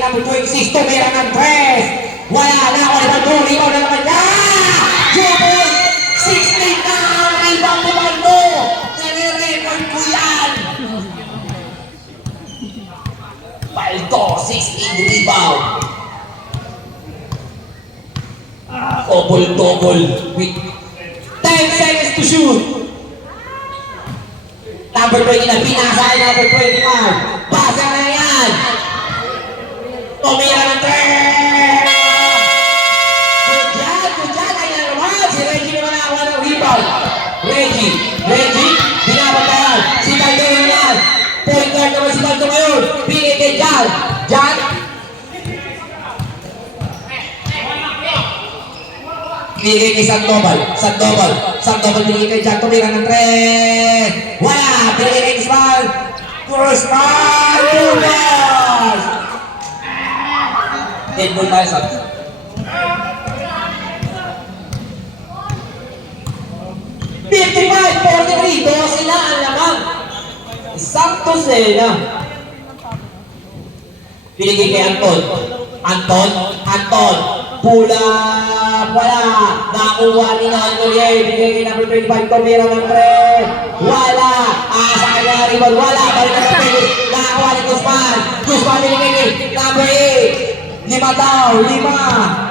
number 26, tumira ng 3. Wala na ako, ikaw na naman niya! Jubon! 16 na! Rebound tumando! Nire-record ko yan! Paldo, 16 rebound. Double with 10 seconds to shoot. Number 20 na pinasa ay number 25. Pasa na yan. Tumira ng 3. Good job. Ay na naman. Si Reggie naman nakakuha ng rebound. Reggie. Binabantayan. Si Baldo naman. Point guard naman si Baldo ngayon. Bigay kay Jan. Bigay kay Sandoval bigay kay Jan, tumira ng 3. Wala, bigay kay Guzman. Guzman, Julius! Dead ball tayo sa 55-43, 12 na ang lamang. Sakto sila. Binigay kay Anton. Pulang, wala. Nakuha ni Antonye. Binigay kay number 25, tumira ng 3. Wala. Sa kanya rebound, wala. Balik na sa pili. Nakakuha ni Guzman. Binigay kay number 8. 5 daw, 5.